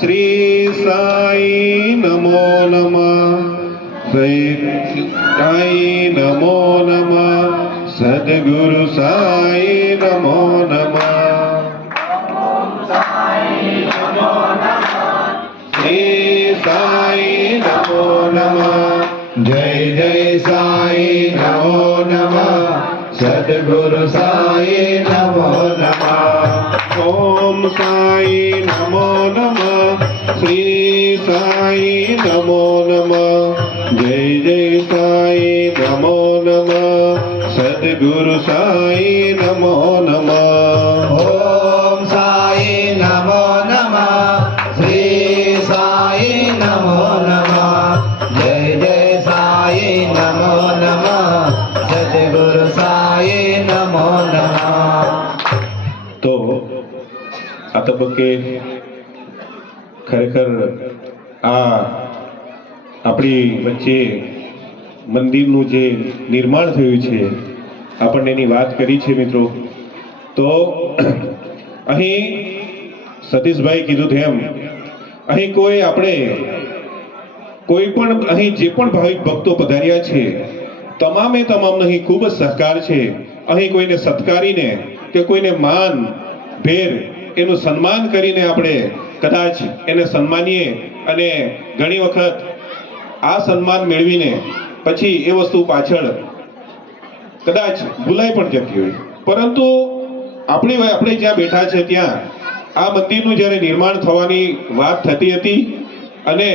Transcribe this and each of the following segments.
श्री साई नमो नमः। श्री साई नमो नमः। सद्गुरु साई नमो नमः। श्री साई नमो नमः। जय जय साई नमो नमः। सद्गुरु साई नमो नमः। ओम साई नमो नमः। श्री साई नमो नमः। जय जय साई नमो नमः। सद्गुरु साई नमो नमः। ओम साई नमो नमः। श्री साई नमो नमः। जय जय साई नमो नमः। सद्गुरु साई नमो नमः। तो આ તબક્કે ખરેખર આ આપણી વચ્ચે મંદિરનું જે નિર્માણ થયું છે આપણને એની વાત કરી છે મિત્રો। તો અહીં સતીશભાઈ કીધું તેમ અહીં કોઈ આપણે કોઈ પણ અહીં જે પણ ભાવિક ભક્તો પધાર્યા છે તમામે તમામનો અહીં ખૂબ જ સહકાર છે। અહીં કોઈને સત્કારીને કે કોઈને માન ભેર એનું સન્માન કરીને આપણે કદાચ એને સન્માનીએ અને ઘણી વખત આ સન્માન મેળવીને પછી એ વસ્તુ પાછળ કદાચ ભૂલાઈ પણ જતી હોય, પરંતુ આપણે જ્યાં બેઠા છે ત્યાં આ મંદિરનું જ્યારે નિર્માણ થવાની વાત થતી હતી અને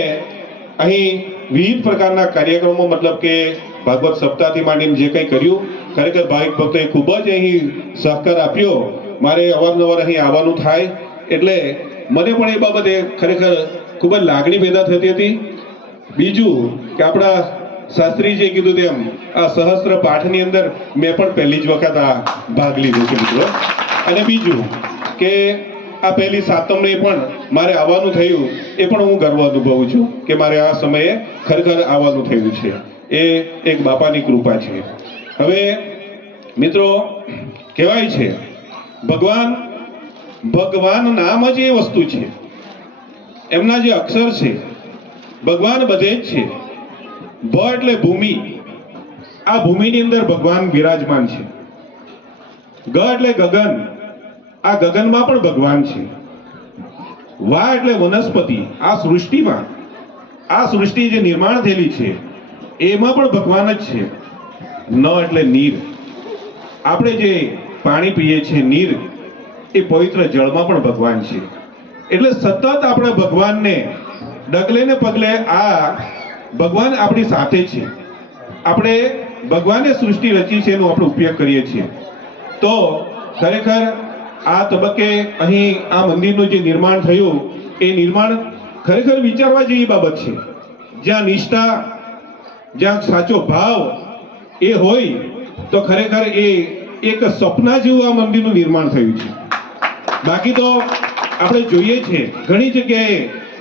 અહીં વિવિધ પ્રકારના કાર્યક્રમો મતલબ કે ભાગવત સપ્તાહથી માંડીને જે કંઈ કર્યું ખરેખર ભાવિક ભક્તોએ ખૂબ જ અહીં સહકાર આપ્યો। મારે અવારનવાર અહીં આવવાનું થાય એટલે મને પણ એ બાબતે ખરેખર ખૂબ જ લાગણી પેદા થતી હતી। બીજું કે આપણા શાસ્ત્રીજીએ કીધું તેમ આ સહસ્ત્ર પાઠની અંદર મેં પણ પહેલી જ વખત આ ભાગ લીધો છે મિત્રો। અને બીજું કે આ પહેલી સાતમને પણ મારે આવવાનું થયું એ પણ હું ગર્વ અનુભવું છું કે મારે આ સમયે ખરેખર આવવાનું થયું છે, એ એક બાપાની કૃપા છે। હવે મિત્રો કહેવાય છે ભગવાન નામ જ એ વસ્તુ છે, એમના જે અક્ષર છે ભગવાન બધે જ છે। ભ એટલે ભૂમિ, આ ભૂમિની અંદર ભગવાન બિરાજમાન છે। ગ એટલે ગગન, આ ગગનમાં પણ ભગવાન છે। વા એટલે વનસ્પતિ, આ સૃષ્ટિમાં આ સૃષ્ટિ જે નિર્માણ થયેલી છે એમાં પણ ભગવાન જ છે। ન એટલે નીર, આપણે જે પાણી પીએ છીએ નીર, એ પવિત્ર જળમાં પણ ભગવાન છે। એટલે સતત આપણે ભગવાનને ડગલે ને પગલે આ ભગવાન આપણી સાથે છે। આપણે ભગવાને સૃષ્ટિ રચી છે એનો આપણે ઉપયોગ કરીએ છીએ। તો ખરેખર આ તબક્કે અહીં આ મંદિરનું જે નિર્માણ થયું એ નિર્માણ ખરેખર વિચારવા જેવી બાબત છે। જ્યાં નિષ્ઠા, જ્યાં સાચો ભાવ એ હોય તો ખરેખર એ એક સપના જેવું આ મંદિરનું નિર્માણ થયું છે। બાકી તો આપણે જોઈએ છે ઘણી જગ્યાએ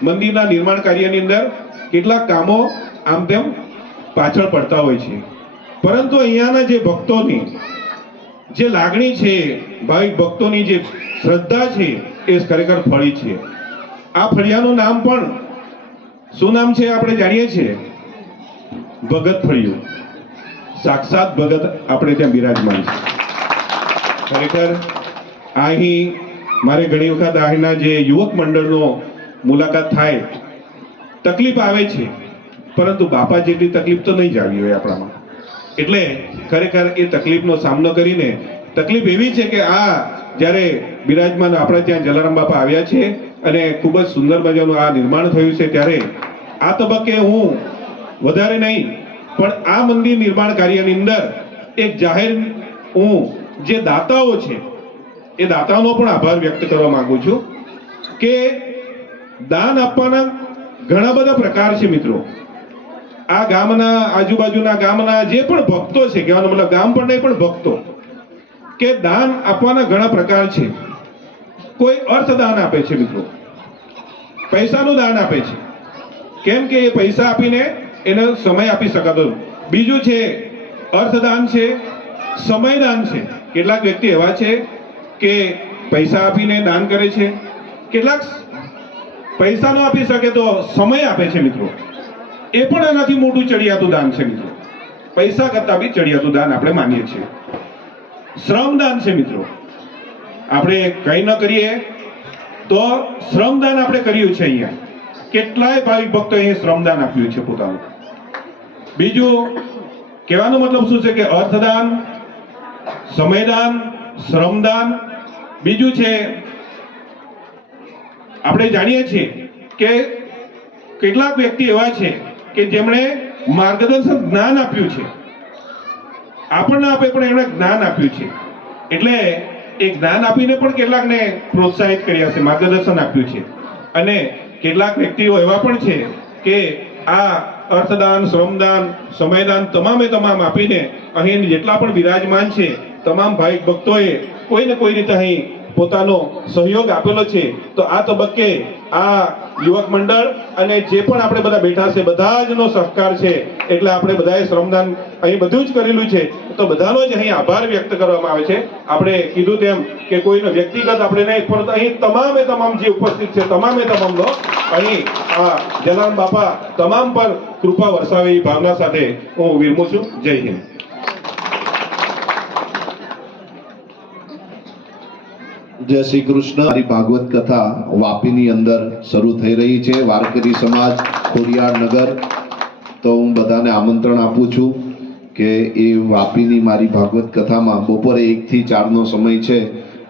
મંદિરના નિર્માણ કાર્યની અંદર કેટલાક કામો આમ તેમ પાછળ પડતા હોય છે, પરંતુ અહીંયાના જે ભક્તોની જે લાગણી છે, ભાવિક ભક્તોની જે શ્રદ્ધા છે એ ખરેખર ફળી છે। આ ફળિયાનું નામ પણ શું નામ છે આપણે જાણીએ છીએ, ભગત ફળિયું। સાક્ષાત ભગત આપણે ત્યાં બિરાજમાન છે। ખરેખર અહીં મારે ઘણી વખત અહીંના જે યુવક મંડળનો મુલાકાત થાય, તકલીફ આવે છે પરંતુ બાપા જેટલી તકલીફ તો નહીં જ આવી હોય આપણામાં। એટલે ખરેખર એ તકલીફનો સામનો કરીને, તકલીફ એવી છે કે આ જ્યારે બિરાજમાન આપણે ત્યાં જલારામ બાપા આવ્યા છે અને ખૂબ જ સુંદર મજાનું આ નિર્માણ થયું છે, ત્યારે આ તબક્કે હું વધારે નહીં પણ આ મંદિર નિર્માણ કાર્યની અંદર એક જાહેર હું જે દાતાઓ છે એ દાતાઓનો પણ આભાર વ્યક્ત કરવા માંગુ છું કે દાન આપવાના ઘણા બધા પ્રકાર છે મિત્રો। આ ગામના આજુબાજુના ગામના જે પણ ભક્તો છે, કહેવાનો મતલબ ગામ પણ નહીં પણ ભક્તો, કે દાન આપવાના ઘણા પ્રકાર છે। કોઈ અર્થદાન આપે છે મિત્રો, પૈસાનું દાન આપે છે, કેમ કે એ પૈસા આપીને એને સમય આપી શકાતો। બીજું છે અર્થદાન છે, સમયદાન છે। કેટલાક વ્યક્તિ એવા છે કે પૈસા આપીને દાન કરે છે, કેટલાક પૈસા ન આપી શકે તો સમય આપે છે મિત્રો, એ પણ એનાથી મોટું ચડિયાતું દાન છે મિત્રો. પૈસા કરતા બી ચડિયાતું દાન આપણે માનીએ છીએ. શ્રમદાન છે મિત્રો. આપણે કંઈ ન કરીએ તો શ્રમદાન આપણે કર્યું છે. અહીંયા કેટલાય ભાવિક ભક્તો અહીં શ્રમદાન આપ્યું છે પોતાનું. બીજું કહેવાનો મતલબ શું છે કે અર્થદાન, સમયદાન, શ્રમદાન. બીજું છે આપણે જાણીએ છીએ કે કેટલાક વ્યક્તિ એવા છે કે જેમણે માર્ગદર્શન જ્ઞાન આપ્યું છે. આપણને આપે પણ એમણે જ્ઞાન આપ્યું છે. એટલે એ જ્ઞાન આપીને પણ કેટલાકને પ્રોત્સાહિત કર્યા છે, માર્ગદર્શન આપ્યું છે. અને કેટલાક વ્યક્તિઓ એવા પણ છે કે આ અર્થદાન, શ્રમદાન, સમયદાન તમામે તમામ આપીને અહીં જેટલા પણ બિરાજમાન છે તમામ ભાવિક ભક્તોએ કોઈને કોઈ રીતે અહીં પોતાનો સહયોગ આપેલો છે. તો આ તબક્કે આ યુવક મંડળ અને જે પણ આપણે બધા બેઠા છે બધા જનો સહકાર છે. એટલે આપણે બધાએ શ્રમદાન અહીં બધું જ કરેલું છે. તો બધાનો જ અહીં આભાર વ્યક્ત કરવામાં આવે છે. આપણે કીધું તેમ કે કોઈનો વ્યક્તિગત આપણે નહીં, પણ અહીં તમામે તમામ જે ઉપસ્થિત છે તમામે તમામનો અહીં આ જલારામ બાપા તમામ પર કૃપા વરસાવે એ ભાવના સાથે હું વિરમું છું. જય હિન્દ. જય શ્રી કૃષ્ણ. મારી ભાગવત કથા વાપીની અંદર શરૂ થઈ રહી છે. વારકરી સમાજ ખોડિયાર નગર. તો હું બધાને આમંત્રણ આપું છું કે એ વાપીની મારી ભાગવત કથામાં બપોરે 1 થી 4 નો સમય છે.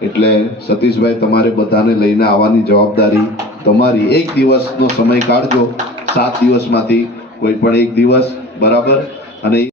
એટલે સતીશભાઈ તમારે બધાને લઈને આવવાની જવાબદારી તમારી. 1 દિવસનો સમય કાઢજો, 7 દિવસમાંથી કોઈ પણ 1 દિવસ, બરાબર? અને